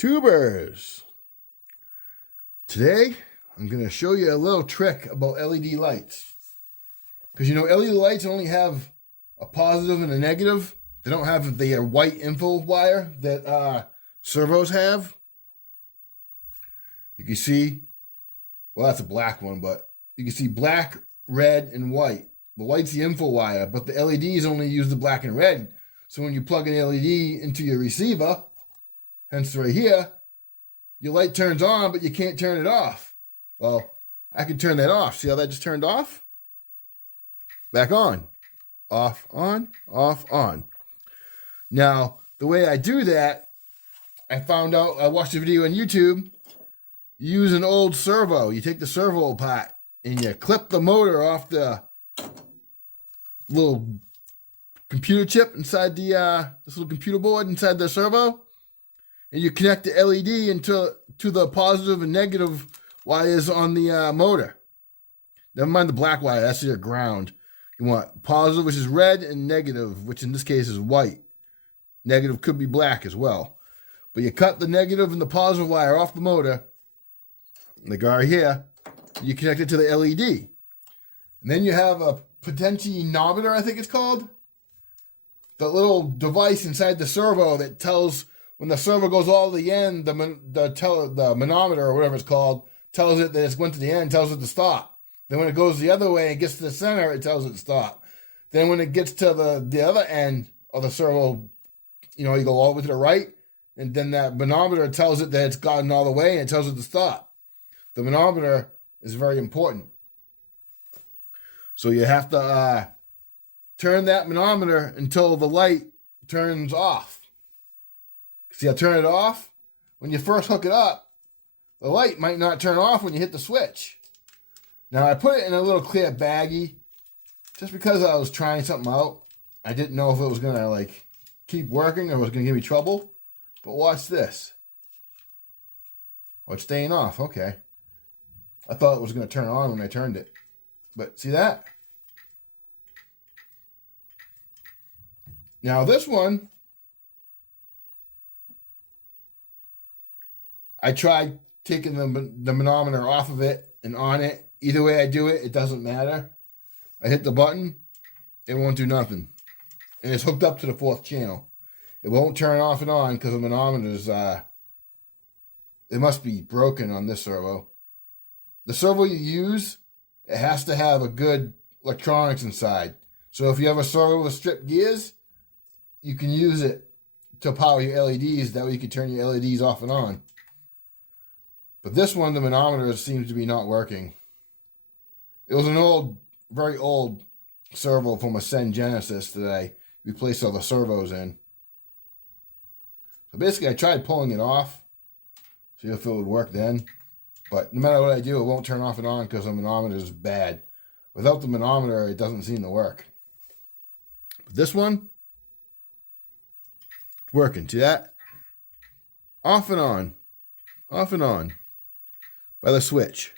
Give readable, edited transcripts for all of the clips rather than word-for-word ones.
Tubers. Today, I'm going to show you a little trick about LED lights. Because you know, LED lights only have a positive and a negative. They don't have the white info wire that servos have. You can see, well, that's a black one, but you can see black, red, and white. The white's the info wire, but the LEDs only use the black and red. So when you plug an LED into your receiver, hence right here, your light turns on, but you can't turn it off. Well, I can turn that off. See how that just turned off? Back on. Off, on, off, on. Now, the way I do that, I found out, I watched a video on YouTube. You use an old servo. You take the servo apart and you clip the motor off the little computer chip inside the this little computer board inside the servo, and you connect the LED into the positive and negative wires on the motor. Never mind the black wire, that's your ground. You want positive, which is red, and negative, which in this case is white. Negative could be black as well. But you cut the negative and the positive wire off the motor, the guy here, you connect it to the LED. And then you have a potentiometer, I think it's called. The little device inside the servo that tells when the servo goes all to the end, the manometer or whatever it's called tells it that it's went to the end, tells it to stop. Then when it goes the other way and gets to the center, it tells it to stop. Then when it gets to the other end of the servo, you know, you go all the way to the right, and then that manometer tells it that it's gotten all the way and it tells it to stop. The manometer is very important. So you have to turn that manometer until the light turns off. See, I turn it off. When you first hook it up, the light might not turn off when you hit the switch. Now, I put it in a little clear baggie just because I was trying something out. I didn't know if it was going to, like, keep working or was going to give me trouble. But watch this. Oh, it's staying off. Okay. I thought it was going to turn on when I turned it. But see that? Now this one, I tried taking the manometer off of it and on it. Either way I do it, it doesn't matter. I hit the button, it won't do nothing. And it's hooked up to the 4th channel. It won't turn off and on because the manometer's, it must be broken on this servo. The servo you use, it has to have a good electronics inside. So if you have a servo with stripped gears, you can use it to power your LEDs. That way you can turn your LEDs off and on. But this one, the manometer seems to be not working. It was an old, very old servo from a Sen Genesis that I replaced all the servos in. So basically I tried pulling it off, see if it would work then. But no matter what I do, it won't turn off and on because the manometer is bad. Without the manometer, it doesn't seem to work. But this one, it's working. See that? Off and on by the switch.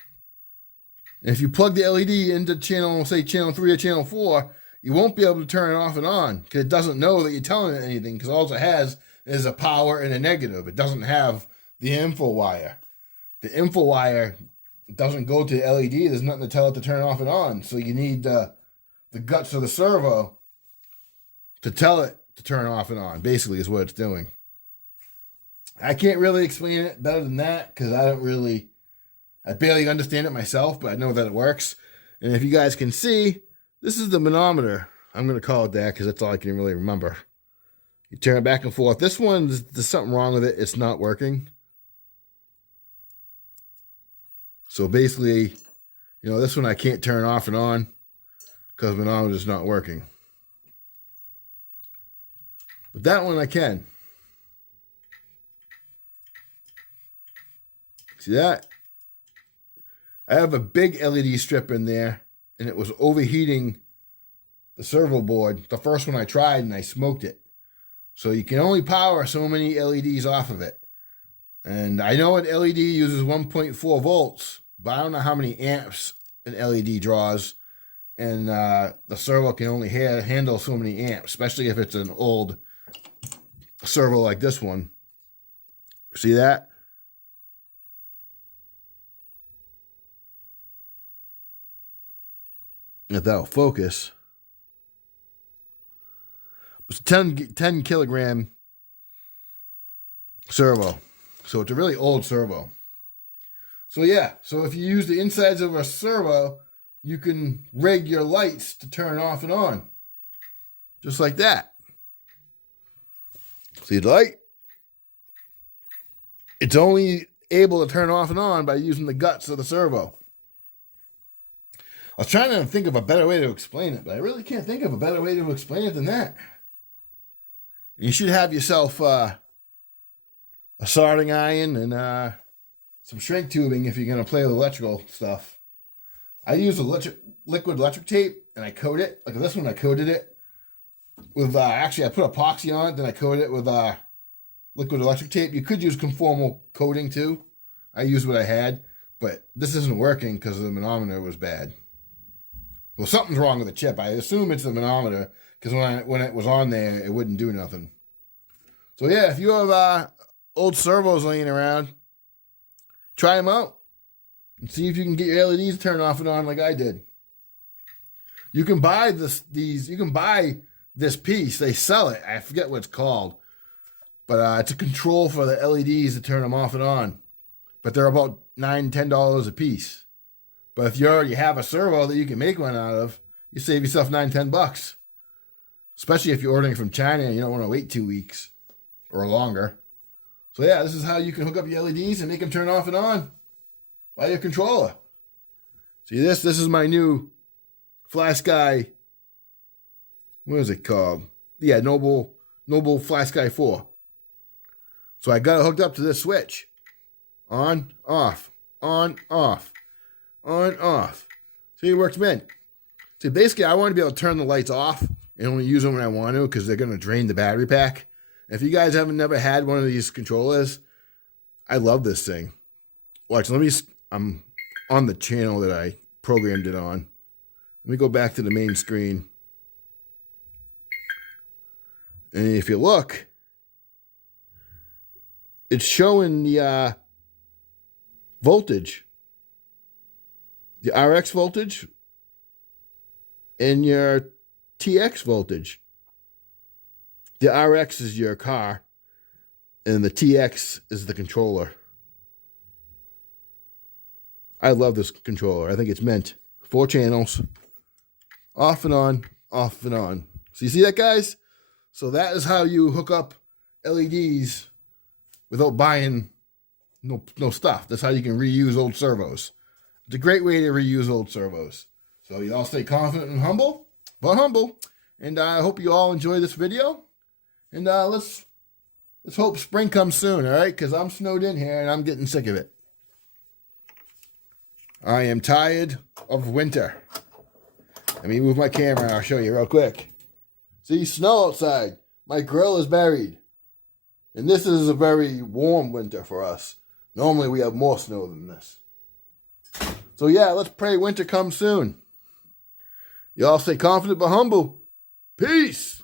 And if you plug the LED into channel, say channel 3 or channel 4, you won't be able to turn it off and on because it doesn't know that you're telling it anything because all it has is a power and a negative. It doesn't have the info wire. The info wire doesn't go to the LED. There's nothing to tell it to turn off and on. So you need the guts of the servo to tell it to turn off and on, basically is what it's doing. I can't really explain it better than that because I barely understand it myself, but I know that it works. And if you guys can see, this is the manometer. I'm going to call it that because that's all I can really remember. You turn it back and forth. This one, there's something wrong with it. It's not working. So basically, you know, this one I can't turn off and on because the manometer is not working. But that one I can. See that? I have a big LED strip in there, and it was overheating the servo board. The first one I tried, and I smoked it. So you can only power so many LEDs off of it. And I know an LED uses 1.4 volts, but I don't know how many amps an LED draws. And the servo can only handle so many amps, especially if it's an old servo like this one. See that? If that'll focus. It's a 10 kilogram servo. So it's a really old servo. So yeah, so if you use the insides of a servo, you can rig your lights to turn off and on. Just like that. See the light? It's only able to turn off and on by using the guts of the servo. I was trying to think of a better way to explain it, but I really can't think of a better way to explain it than that. You should have yourself a soldering iron and some shrink tubing if you're going to play with electrical stuff. I use liquid electric tape and I coat it. Like this one, I coated it with, actually I put epoxy on it, then I coated it with liquid electric tape. You could use conformal coating too. I used what I had, but this isn't working because the manometer was bad. Well, something's wrong with the chip. I assume it's the manometer because when it was on there, it wouldn't do nothing. So yeah, if you have old servos laying around, try them out and see if you can get your LEDs turned off and on like I did. You can buy you can buy this piece. They sell it. I forget what it's called, but it's a control for the LEDs to turn them off and on. But they're about $9, $10 a piece. But if you already have a servo that you can make one out of, you save yourself $9, $10. Especially if you're ordering from China and you don't want to wait 2 weeks or longer. So yeah, this is how you can hook up your LEDs and make them turn off and on by your controller. See this? This is my new Fly Sky. What is it called? Yeah, Noble Fly Sky 4. So I got it hooked up to this switch. On, off, on, off, on, off. See, it works mint. See, basically, I want to be able to turn the lights off and only use them when I want to because they're going to drain the battery pack. If you guys haven't never had one of these controllers, I love this thing. Watch, I'm on the channel that I programmed it on. Let me go back to the main screen. And if you look, it's showing the voltage, the RX voltage, and your TX voltage. The RX is your car, and the TX is the controller. I love this controller. I think it's mint. 4 channels. Off and on, off and on. So you see that, guys? So that is how you hook up LEDs without buying no stuff. That's how you can reuse old servos. It's a great way to reuse old servos. So you all stay confident and humble, but humble. And I hope you all enjoy this video. And let's hope spring comes soon, all right? Because I'm snowed in here and I'm getting sick of it. I am tired of winter. Let me move my camera and I'll show you real quick. See, snow outside. My grill is buried. And this is a very warm winter for us. Normally we have more snow than this. So yeah, let's pray winter comes soon. Y'all stay confident but humble. Peace.